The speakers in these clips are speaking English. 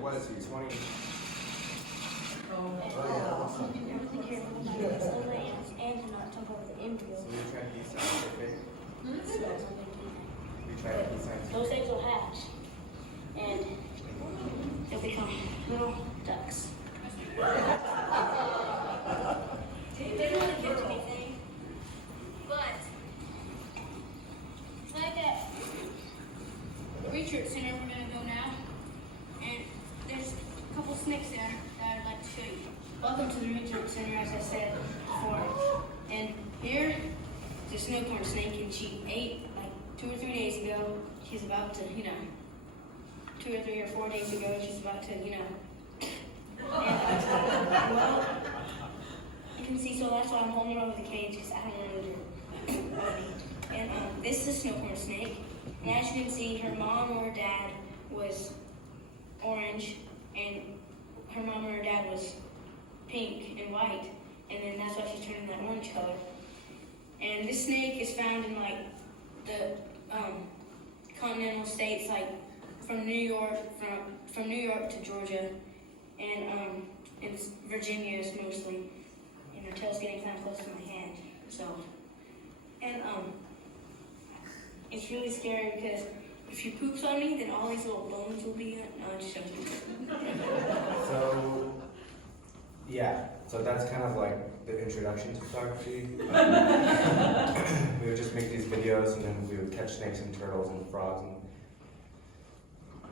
What is he, 20? And to not jump over the embryo. So you're trying to be scientific? You're trying to be scientific? Those eggs will hatch. And they'll become little ducks. They don't really get anything. But, like at the research center we're going to go now. And there's a couple snakes there that I'd like to show you. Welcome to the research center, as I said before. And here is a snowcorn snake, and she ate like 2 or 3 days ago. She's about to, 2 or 3 or 4 days ago, she's about to, and, well, you can see, so that's why I'm holding her over the cage, because I don't want her to eat. And this is a snowcorn snake. And as you can see, her mom or her dad was orange, and her mom or her dad was pink and white, and then that's why she's turning that orange color. And this snake is found in like the continental states, like from New York to Georgia, and Virginia is mostly. And her tail's getting kind of close to my hand, so. And it's really scary because if she poops on me, then all these little bones will be. No, I'm just joking. So, yeah, so that's kind of like the introduction to photography. We would just make these videos, and then we would catch snakes and turtles and frogs. And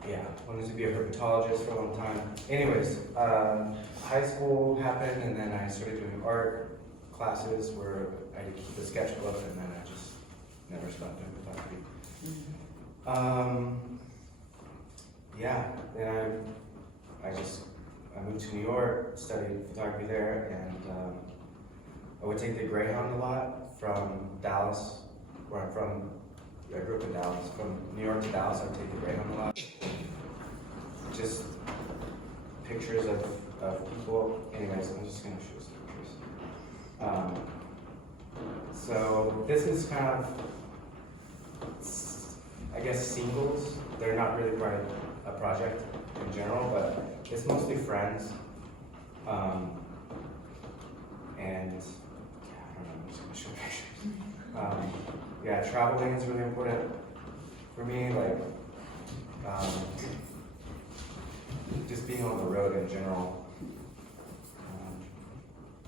yeah, wanted to be a herpetologist for a long time. Anyways, high school happened, and then I started doing art classes where I keep a sketchbook, and then I just never stopped doing photography. Yeah, then I moved to New York, studied photography there, and I would take the Greyhound a lot from Dallas, where I'm from. I grew up in Dallas. From New York to Dallas, I would take the Greyhound a lot. Just pictures of people. Anyways, I'm just gonna show some pictures. So this is kind of, I guess, singles. They're not really part of a project in general, but it's mostly friends. And yeah, I don't know, I'm just gonna show pictures. Yeah, traveling is really important for me. Like, just being on the road in general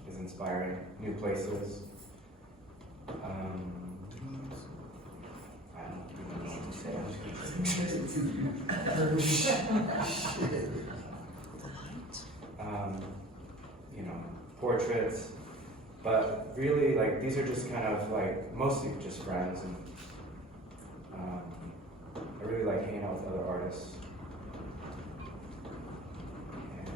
is inspiring. New places. I don't know what to say. Portraits, but really, like, these are just kind of like mostly just friends, and I really like hanging out with other artists. And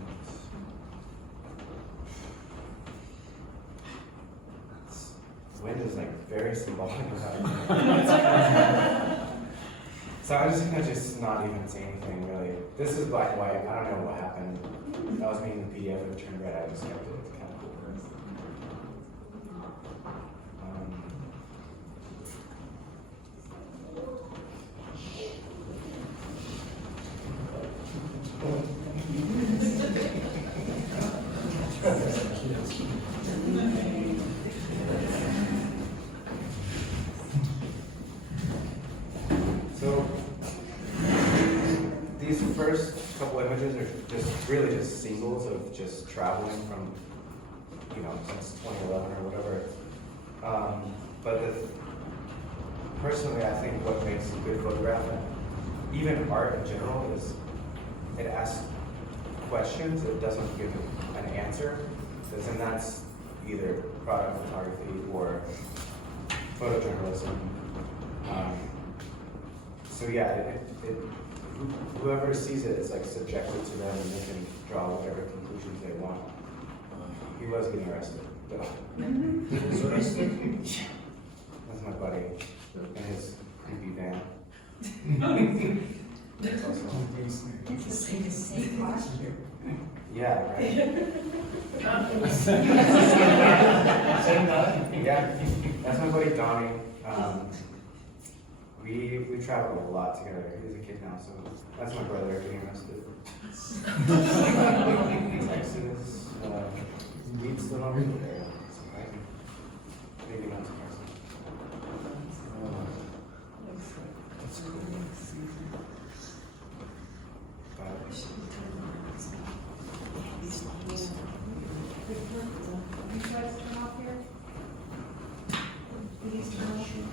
wind is like very symbolic of that. So I'm just gonna not even say anything really. This is black and white. I don't know what happened. That was me in the PDF. It turned red. I just kept it. It's kind of cool. So these first couple images are really just singles of just traveling from, since 2011 or whatever. But personally, I think what makes a good photograph, and even art in general, is it asks questions. It doesn't give an answer, because then that's either product photography or photojournalism. So yeah, whoever sees it is like subjected to them, and they can draw whatever conclusions they want. He was getting arrested, though. That's my buddy in his creepy van. That's awesome. It's the same posture. Yeah, right. Same Yeah, that's my buddy Donnie. We travel a lot together. He's a kid now, so that's my brother getting arrested. Texas, weed still over there. Surprising. Maybe not surprising. That's cool. You guys come up here? Please come up here.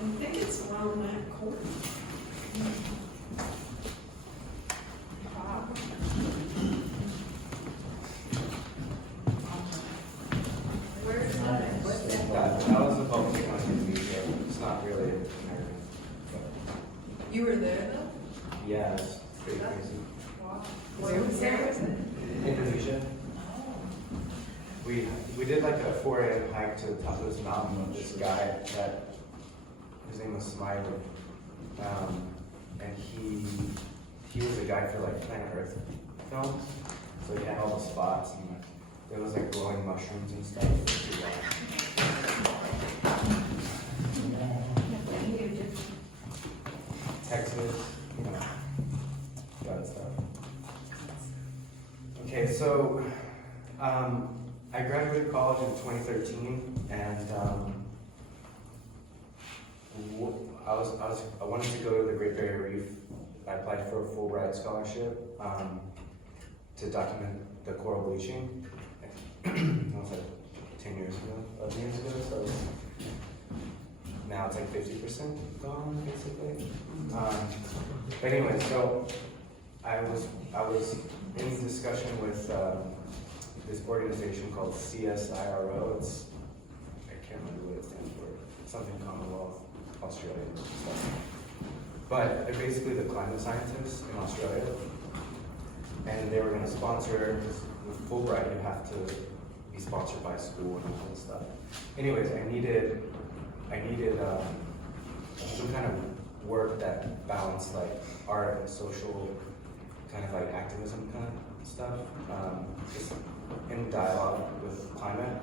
I think it's around that corner. Where's that? What's that? That was a public accounting museum. It's not really American. But You were there though? yeah, it's pretty crazy. Wow. Where was it? Indonesia. We did like a 4 a.m. hike to the top of this mountain with this guy that his name was Smiley, and he was a guy for like Planet Earth films, so he had all the spots and like, there was like glowing mushrooms and stuff. It was pretty wild. Texas, you know, that stuff. Okay, so I graduated college in 2013, and I wanted to go to the Great Barrier Reef. I applied for a Fulbright scholarship to document the coral bleaching. That was like 10 years ago, 11 years ago, so now it's like 50% gone, basically. But anyway, so I was in discussion with this organization called CSIRO. I can't remember what it stands for. Something Commonwealth, Australia stuff. But they're basically the climate scientists in Australia, and they were going to sponsor. With Fulbright, you have to be sponsored by school and all that stuff. Anyways, I needed some kind of work that balanced like art and social kind of like activism kind of stuff, just in dialogue with climate.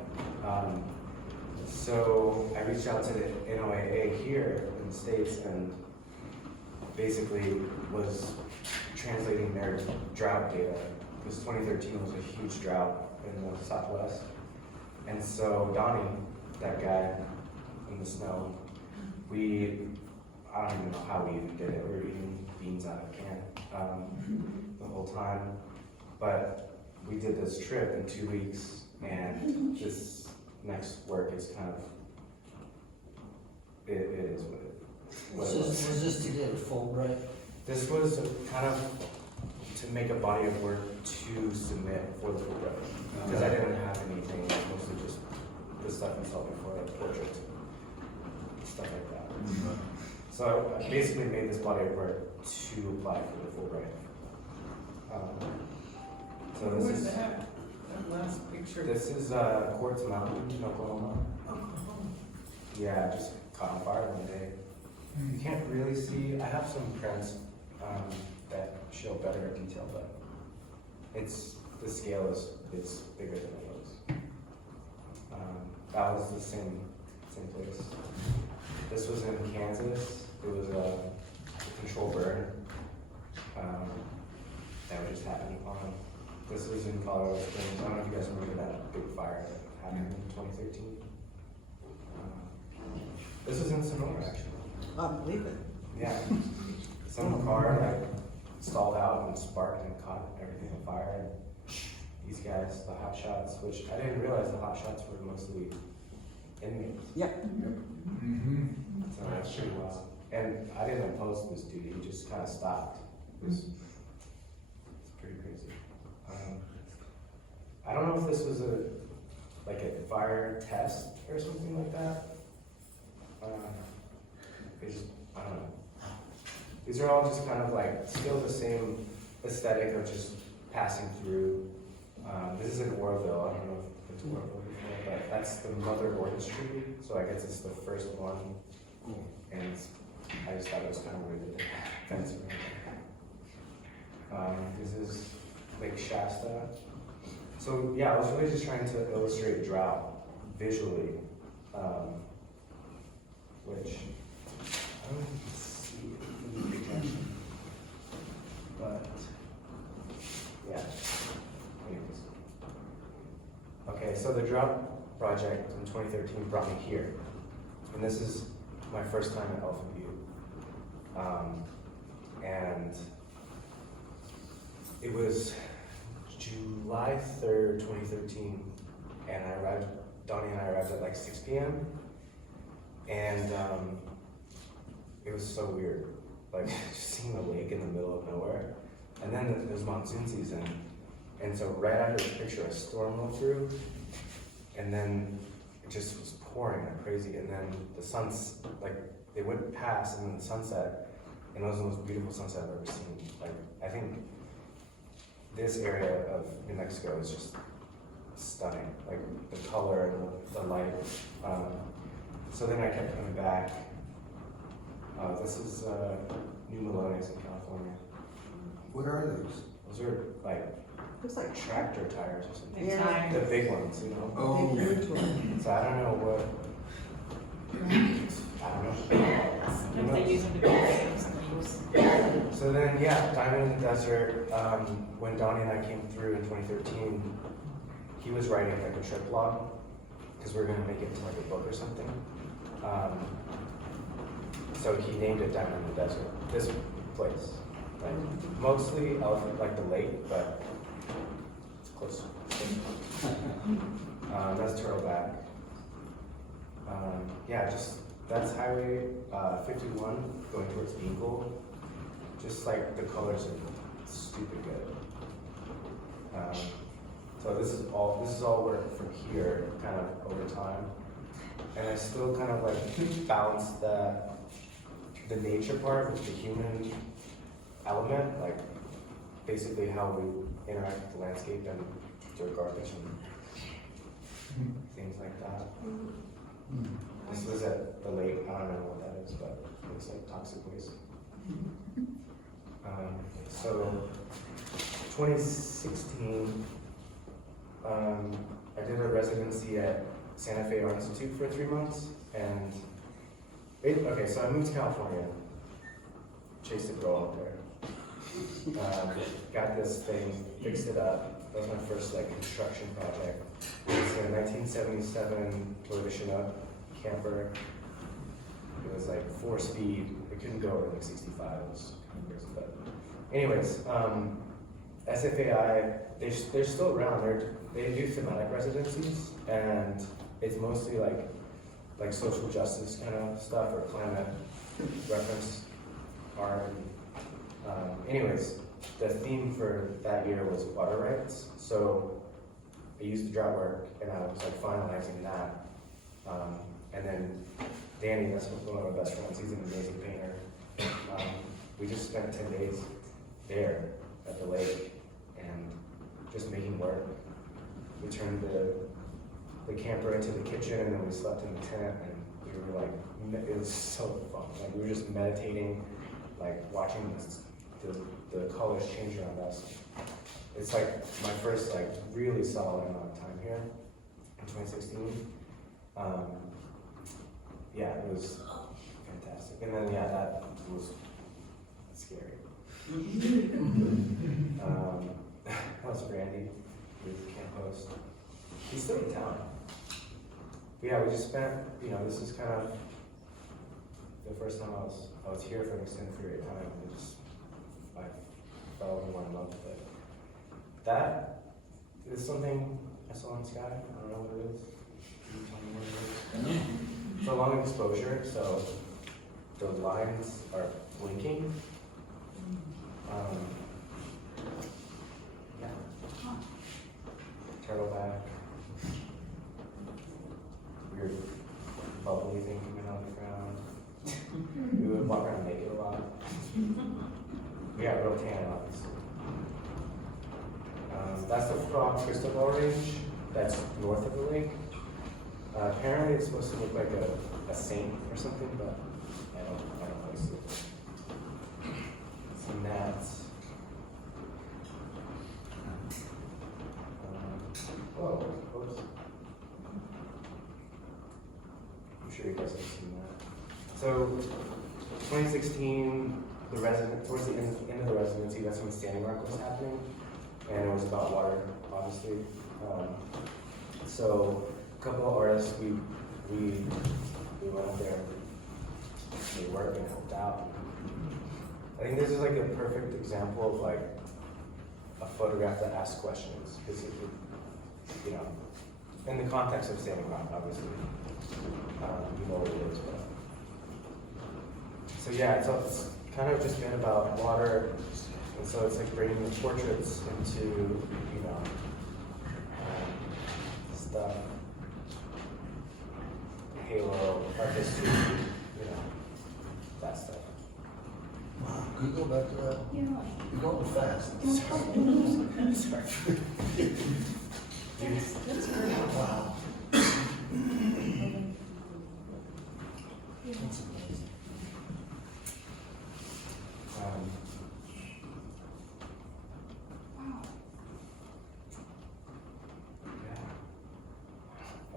So I reached out to the NOAA here in the States and basically was translating their drought data, because 2013 was a huge drought in the Southwest. And so Donnie, that guy in the snow, I don't even know how we even did it. We were eating beans out of a can the whole time. But we did this trip in 2 weeks, and this next work is kind of, it is what it Was this to get a Fulbright? This was kind of to make a body of work to submit for the Fulbright, because I didn't have anything, mostly just the stuff you saw before, like portraits, stuff like that. So I basically made this body of work to apply for the Fulbright. So this Where's is that? That last picture. this is Quartz Mountain, Oklahoma. Yeah, just caught on fire one day. You can't really see. I have some prints that show better detail, but the scale is bigger than it looks. That was the same place. This was in Kansas. It was a control burn that would just happen on. This is in Colorado Springs. I don't know if you guys remember that big fire that happened in 2013. This is in Sonora, actually. I believe it. Yeah. Some car like stalled out and sparked and caught everything on fire. And these guys, the hot shots, which I didn't realize the hot shots were mostly inmates. Yep. So that's pretty wild. And I didn't oppose this dude, he just kind of stopped. It's pretty crazy. I don't know if this was a fire test or something like that. I don't know. These are all just kind of like still the same aesthetic of just passing through. This is in Oroville. I don't know if it's Oroville before, but that's the Mother Ordens Tree. So I guess it's the first one. And I just thought it was kind of weird that they had fence around it. This is Lake Shasta. So yeah, I was really just trying to illustrate drought visually, which I don't see in the projection, but yeah. Anyways. Okay, so the drought project in 2013 brought me here, and this is my first time at Elephant View, and it was July 3rd, 2013, and Donnie and I arrived at like 6 p.m. And it was so weird, like just seeing a lake in the middle of nowhere. And then it was monsoon season, and so right after the picture, a storm rolled through, and then it just was pouring like crazy. And then the sun's like they went past, and then the sunset, and it was the most beautiful sunset I've ever seen. Like I think this area of New Mexico is just stunning, like the color and the light. So then I kept coming back. This is New Melones in California. What are those? Those are like Looks like tractor tires or something. Yeah. The big ones, you know? Oh, They grew to it. So I don't know what, I don't know. If they use them to build things. So then, yeah, Diamond in the Desert, when Donnie and I came through in 2013, he was writing like a trip log, because we were gonna make it into like a book or something. So he named it Diamond in the Desert, this place. Like, mostly elephant, like the lake, but it's close. That's Turtleback. Yeah, just, that's Highway 51 going towards Eagle. Just like the colors are stupid good. So this is all work from here, kind of over time. And I still kind of like balance the nature part with the human element, like basically how we interact with the landscape and throw garbage and things like that. This was at the lake, I don't know what that is, but it looks like toxic waste. So 2016, I did a residency at Santa Fe Art Institute for 3 months, and okay, so I moved to California, chased a girl out there, got this thing, fixed it up. That was my first like construction project. It's a 1977 Toyota Chinook camper. It was like 4-speed. It couldn't go over like 65. It was kind of crazy, but anyways, SFAI, they're still around. They do thematic residencies, and it's mostly like social justice kind of stuff or climate reference art. Anyways, the theme for that year was water rights. So I used the drought work, and I was like finalizing that. And then Danny, that's one of my best friends. He's an amazing painter. We just spent 10 days there at the lake and just making work. We turned the camper into the kitchen, and then we slept in the tent, and we were like, it was so fun. Like we were just meditating, like watching the colors change around us. It's like my first like really solid amount of time here in 2016. Yeah, it was fantastic. And then yeah, that was scary. That was Randy, who's the camp host. He's still in town. But yeah, we just spent, this is kind of the first time I was here for an extended period of time. I fell in love with it. That is something I saw in the sky. I don't know what it is. Can you tell me what it is? It's a long exposure, so the lines are blinking. Yeah. Turtleback. Weird bubbly thing coming out of the ground. We would walk around naked a lot. Yeah, real tan, obviously. That's the Frog Crystal Ball Range. That's north of the lake. Apparently, it's supposed to look like a saint or something, but I don't really see it. Some gnats. Oh, of course. I'm sure you guys have seen that. So, 2016, towards the end of the residency, that's when Standing Rock was happening, and it was about water, obviously. So, a couple of artists, we went up there, we worked and helped out. I think this is like a perfect example of like a photograph that asks questions, because you know, in the context of Standing Rock, obviously, you know what it is, but. So yeah, it's kind of just been about water, and so it's like bringing the portraits into, you know, stuff, halo, art history, you know, that stuff. Wow, could you go back to that? Yeah. You're going fast. Sorry. That's great. Wow. I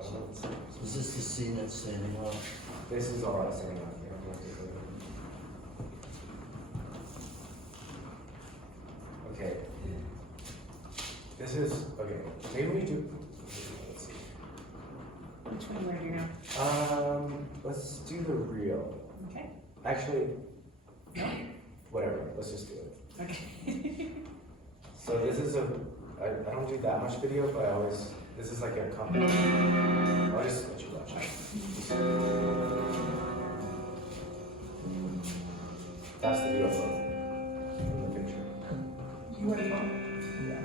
don't know what to say. Is this the scene that's standing up? This is all I'm saying. Okay. This is okay. Maybe we do. Let's see. Which one you want to do now? Let's do the real. Okay. Actually, No? whatever. Let's just do it. Okay. So this is I don't do that much video, but this is like a company. I'll just let you watch it. That's the video from the picture. You want to go? Yeah.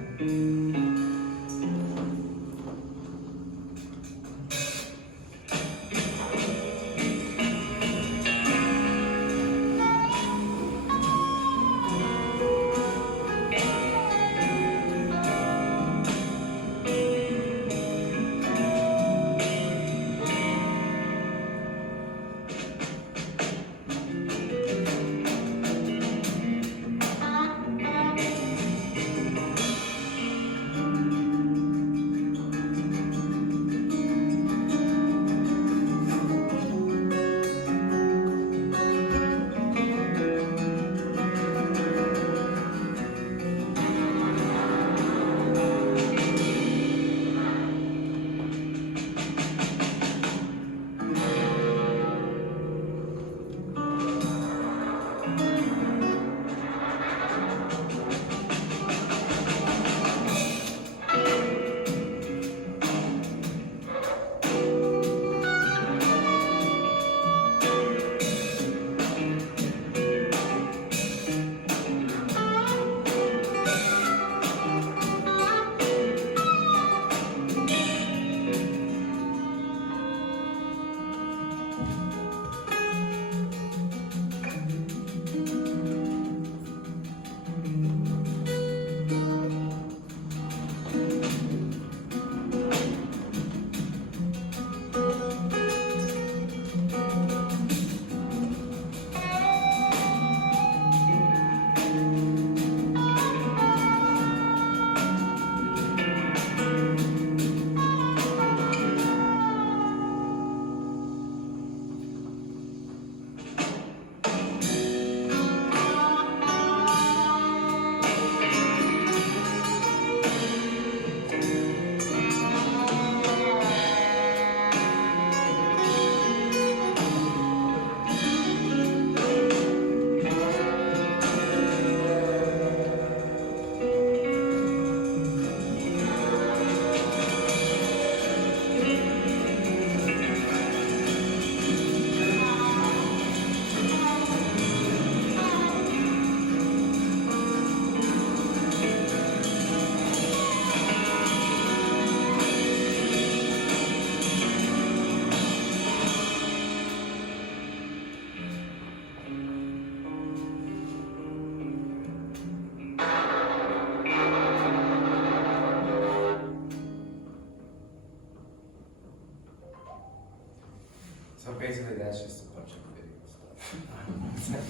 So basically, that's just a bunch of video stuff.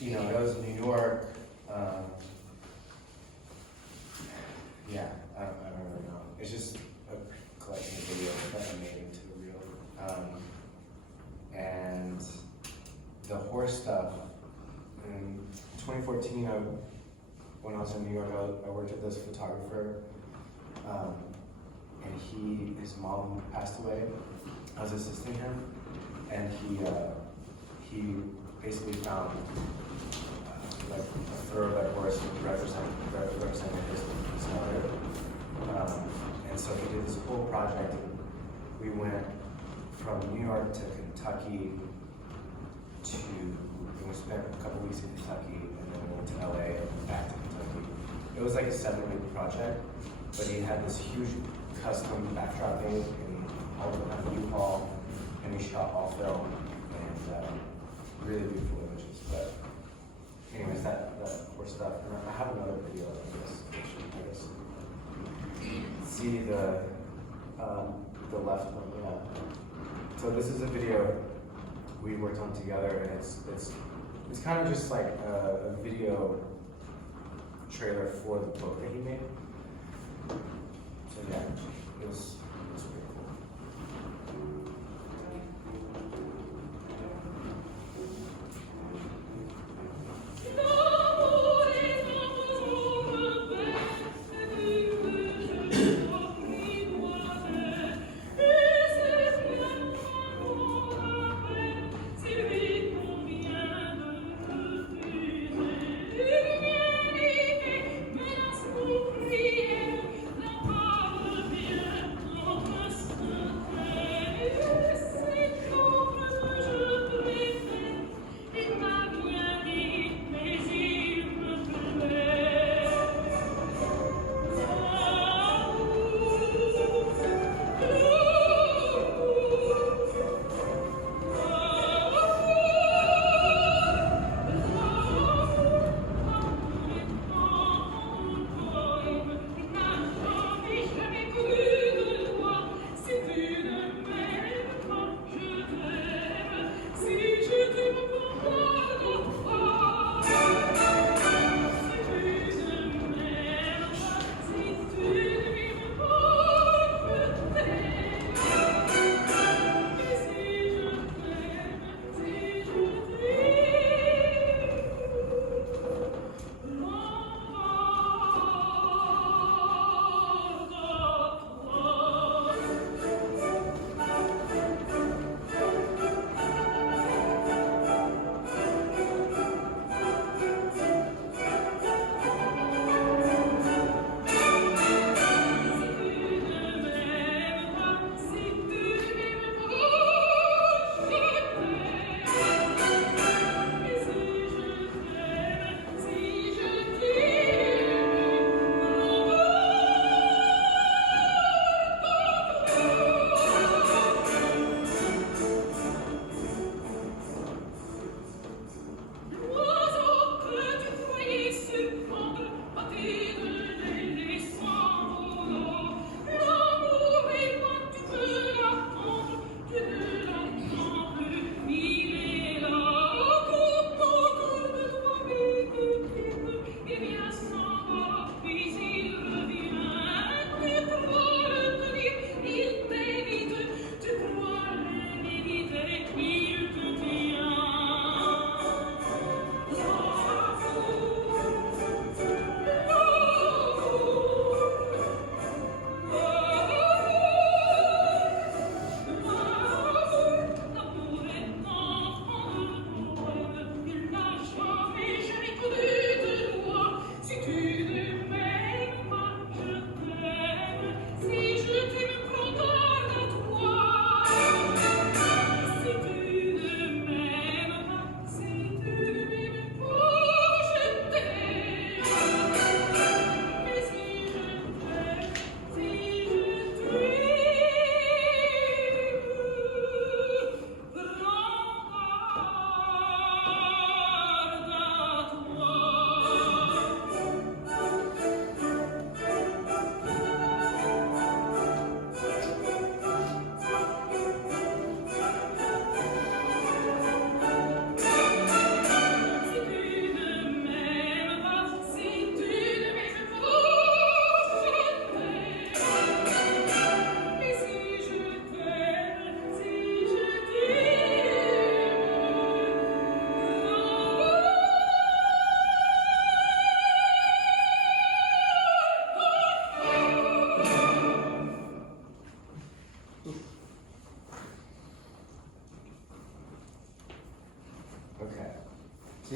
You know, it was in New York. Yeah, I don't really know. when I was in New York, I worked with this photographer, and his mom passed away. I was assisting him, and he basically found like a third like horse representing his mother. And so he did this whole project, and we went from New York to Kentucky and we spent a couple weeks in Kentucky, and then we went to LA and back to Kentucky. It was like a 7-week project, but he had this huge custom backdrop made, and he hauled it on U-Haul, and we shot all film, and really beautiful images. But anyways, that horse stuff. And I have another video of this, which I guess see the left one, yeah. So this is a video we worked on together, and it's kind of just like a video trailer for the book that he made. So yeah, it was pretty cool.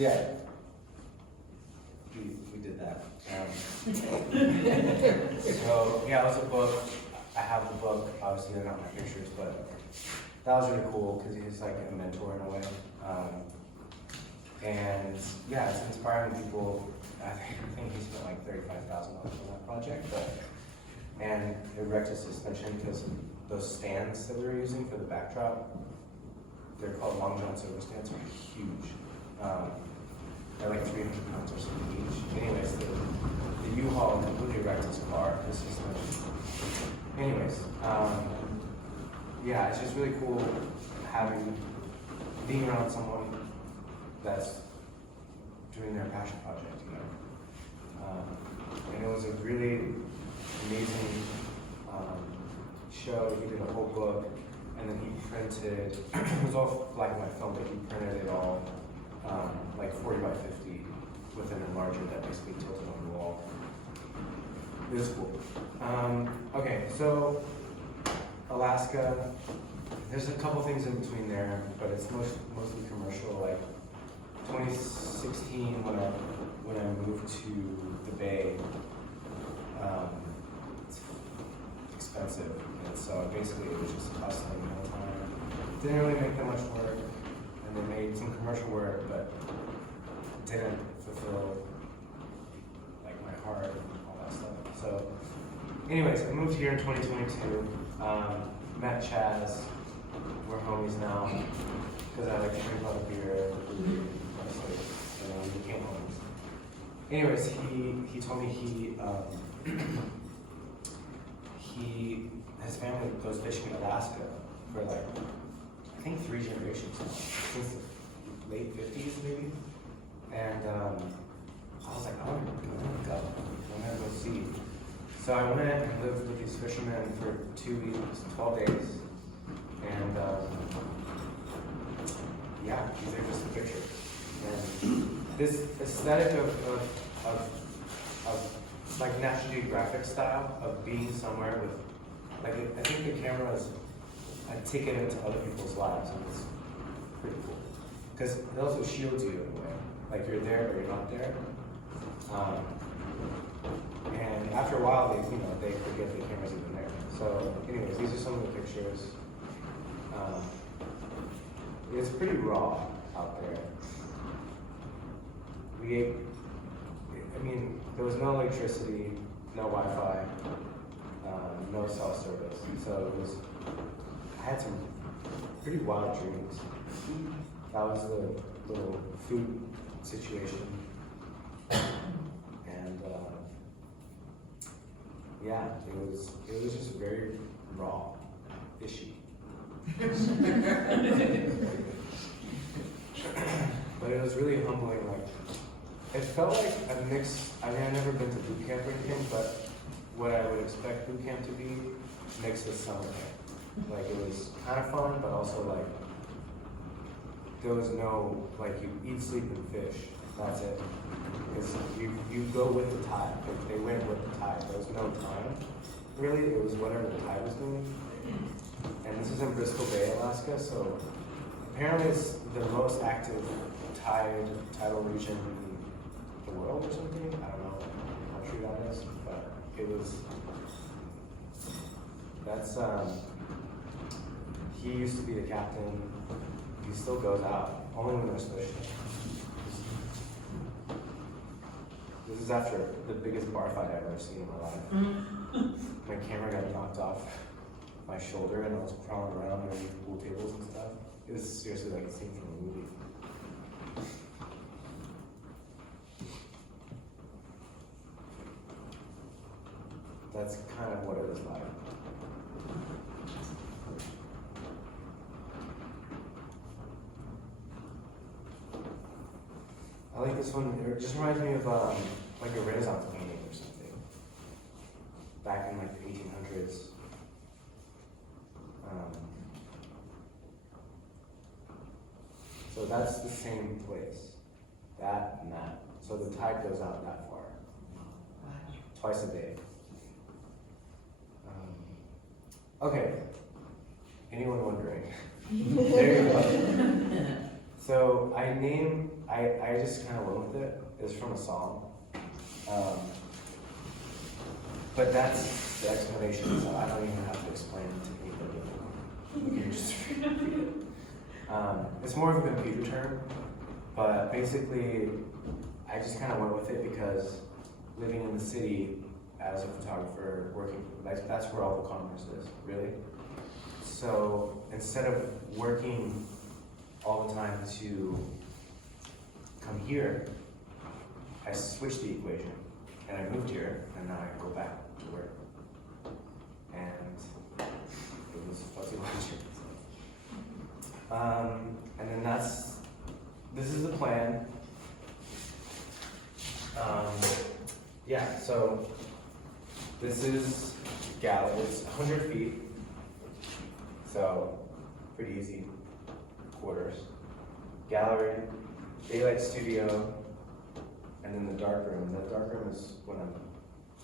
Yeah. We did that. So yeah, it was a book. I have the book. Obviously, they're not my pictures, but that was really cool because he's like a mentor in a way. And yeah, it's inspiring people. I think he spent like $35,000 on that project, and it wrecked his suspension because those stands that we were using for the backdrop, they're called long john silver stands, are huge. They're like 300 pounds or something each. Anyways, the U-Haul completely wrecked his car, his suspension. Anyways, yeah, it's just really cool being around someone that's doing their passion project, you know. And it was a really amazing show. He did a whole book, and then he printed, it was all black and white film, but he printed it all like 40 by 50 with an enlarger that basically tilted on the wall. It was cool. Okay, so Alaska, there's a couple things in between there, but it's mostly commercial. Like 2016, when I moved to the Bay, it's expensive, and so basically it was just hustling the whole time. Didn't really make that much work, and they made some commercial work, but didn't fulfill like my heart and all that stuff. So, anyways, I moved here in 2022. Met Chaz. We're homies now because I like to drink a lot of beer. And we became homies. Anyways, he told me his family goes fishing in Alaska for like I think 3 generations now, since the late 50s maybe. And I was like, I want to go. I want to go see. So I went and lived with these fishermen for 2 weeks, 12 days. And yeah, these are just the pictures. And this aesthetic of like National Geographic style of being somewhere with, like, I think the camera is a ticket into other people's lives, and it's pretty cool. Because it also shields you in a way. Like you're there, but you're not there. And after a while, they forget the camera's even there. So, anyways, these are some of the pictures. It's pretty raw out there. There was no electricity, no Wi-Fi, no cell service. So I had some pretty wild dreams. That was the little food situation. And yeah, it was just very raw, fishy. But it was really humbling. Like, it felt like a mix. I've never been to boot camp or anything, but what I would expect boot camp to be mixed with summer camp. Like, it was kind of fun, but also like there was no, like, you eat, sleep, and fish. That's it. Because you go with the tide. Like, they went with the tide. There was no time. Really, it was whatever the tide was doing. And this is in Bristol Bay, Alaska, so apparently it's the most active tidal region in the world or something. I don't know how true that is, but he used to be the captain. He still goes out, only when there's fishing. This is after the biggest bar fight I've ever seen in my life. My camera got knocked off my shoulder and I was crawling around underneath pool tables and stuff. It was seriously like a scene from a movie. That's kind of what it was like. I like this one. It just reminds me of like a Renaissance painting or something. Back in like the 1800s. So that's the same place. That and that. So the tide goes out that far. Twice a day. Okay. Anyone wondering? There you go. So I I just kind of went with it. It's from a song. But that's the explanation, so I don't even have to explain it to anybody. You can just it's more of a computer term, but basically, I just kind of went with it because living in the city as a photographer, working, like, that's where all the commerce is, really. So instead of working all the time to come here, I switched the equation and I moved here and now I go back to work. And it was fuzzy logic. And then this is the plan. Yeah, so this is gallery, it's 100 feet. So pretty easy quarters. Gallery, daylight studio, and then the dark room. The dark room is what I'm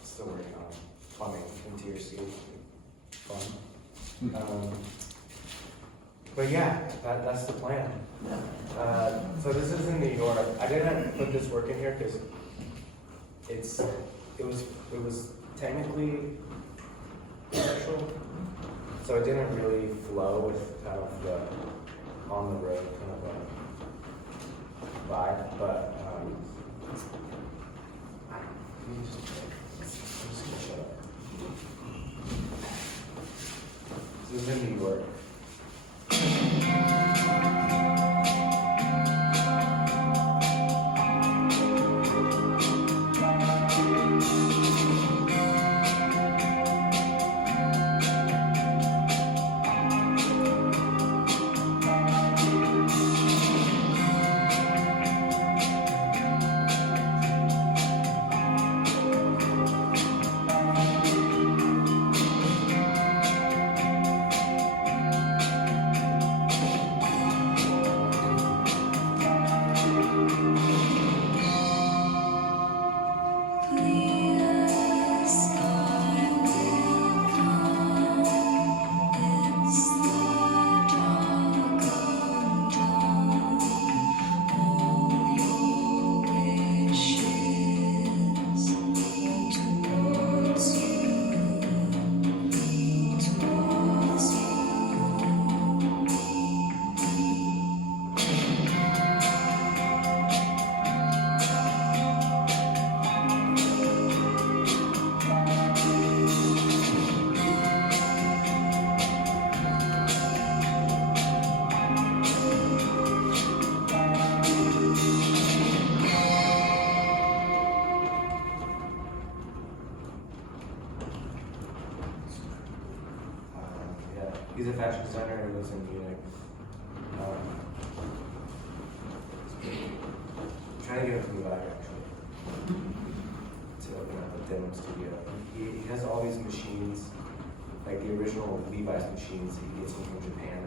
still working on. Plumbing, interior stage, fun. But yeah, that's the plan. So this is in New York. I didn't put this work in here because it was technically commercial, so it didn't really flow with kind of the on the road kind of a vibe. But I'm just gonna shut up. This is in New York. He's a fashion designer who lives in Munich. I'm trying to get him to move out actually, to open up a demo studio. He has all these machines, like the original Levi's machines he gets them from Japan